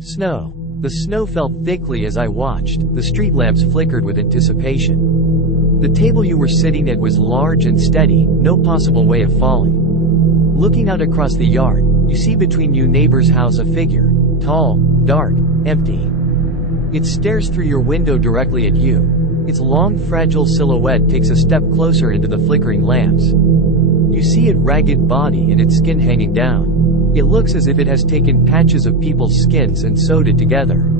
Snow. The snow fell thickly as I watched. The street lamps flickered with anticipation. The table you were sitting at was large and steady, no possible way of falling. Looking out across the yard, you see between you neighbor's house a figure. Tall, dark, empty. It stares through your window directly at you. Its long, fragile silhouette takes a step closer into the flickering lamps. You see its ragged body and its skin hanging down. It looks as if it has taken patches of people's skins and sewed it together.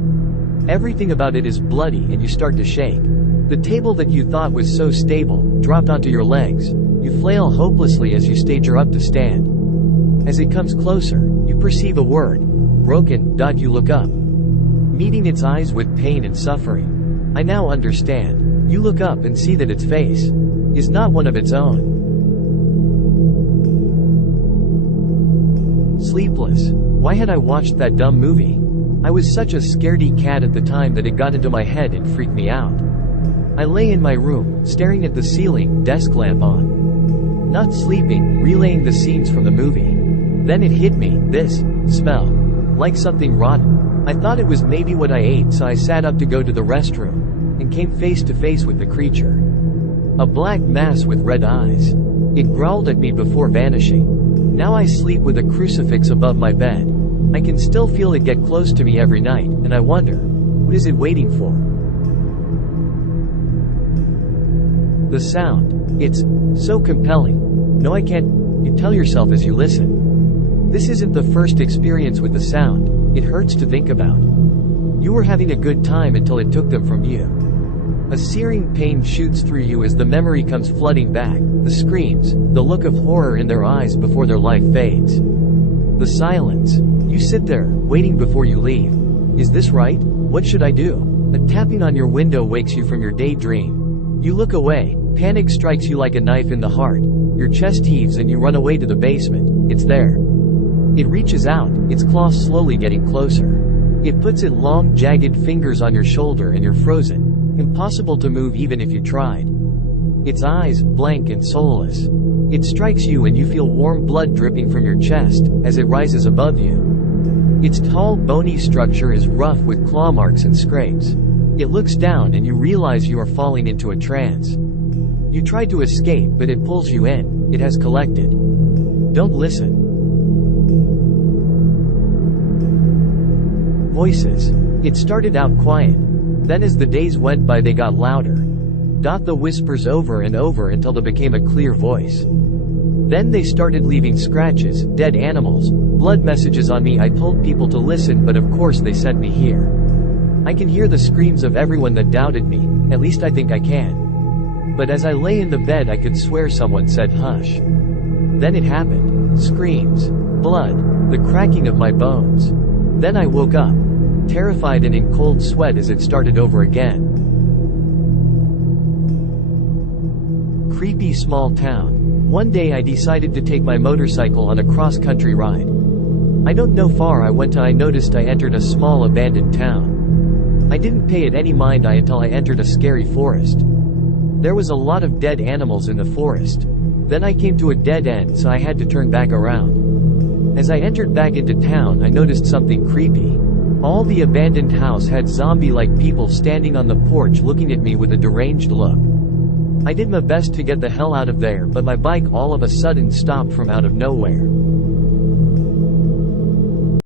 Everything about it is bloody and you start to shake. The table that you thought was so stable, dropped onto your legs. You flail hopelessly as you stager up to stand. As it comes closer, you perceive a word. Broken. You look up. Meeting its eyes with pain and suffering. I now understand. You look up and see that its face is not one of its own. Sleepless. Why had I watched that dumb movie? I was such a scaredy cat at the time that it got into my head and freaked me out. I lay in my room, staring at the ceiling, desk lamp on. Not sleeping, relaying the scenes from the movie. Then it hit me, this smell. Like something rotten. I thought it was maybe what I ate, so I sat up to go to the restroom, and came face to face with the creature. A black mass with red eyes. It growled at me before vanishing. Now I sleep with a crucifix above my bed. I can still feel it get close to me every night, and I wonder, what is it waiting for? The sound. It's so compelling. No, I can't, you tell yourself as you listen. This isn't the first experience with the sound. It hurts to think about. You were having a good time until it took them from you. A searing pain shoots through you as the memory comes flooding back, the screams, the look of horror in their eyes before their life fades. The silence. You sit there, waiting before you leave. Is this right? What should I do? A tapping on your window wakes you from your daydream. You look away. Panic strikes you like a knife in the heart. Your chest heaves and you run away to the basement. It's there. It reaches out, its claws slowly getting closer. It puts its long, jagged fingers on your shoulder and you're frozen. Impossible to move even if you tried. Its eyes, blank and soulless. It strikes you and you feel warm blood dripping from your chest, as it rises above you. Its tall, bony structure is rough with claw marks and scrapes. It looks down and you realize you are falling into a trance. You try to escape but it pulls you in. It has collected. Don't listen. Voices. It started out quiet. Then as the days went by they got louder. The whispers over and over until they became a clear voice. Then they started leaving scratches, dead animals, blood messages on me. I told people to listen but of course they sent me here. I can hear the screams of everyone that doubted me, at least I think I can. But as I lay in the bed I could swear someone said hush. Then it happened. Screams. Blood. The cracking of my bones. Then I woke up. Terrified and in cold sweat as it started over again. Creepy small town. One day I decided to take my motorcycle on a cross-country ride. I don't know far I went till I noticed I entered a small abandoned town. I didn't pay it any mind until I entered a scary forest. There was a lot of dead animals in the forest. Then I came to a dead end so I had to turn back around. As I entered back into town I noticed something creepy. All the abandoned house had zombie-like people standing on the porch looking at me with a deranged look. I did my best to get the hell out of there but my bike all of a sudden stopped from out of nowhere.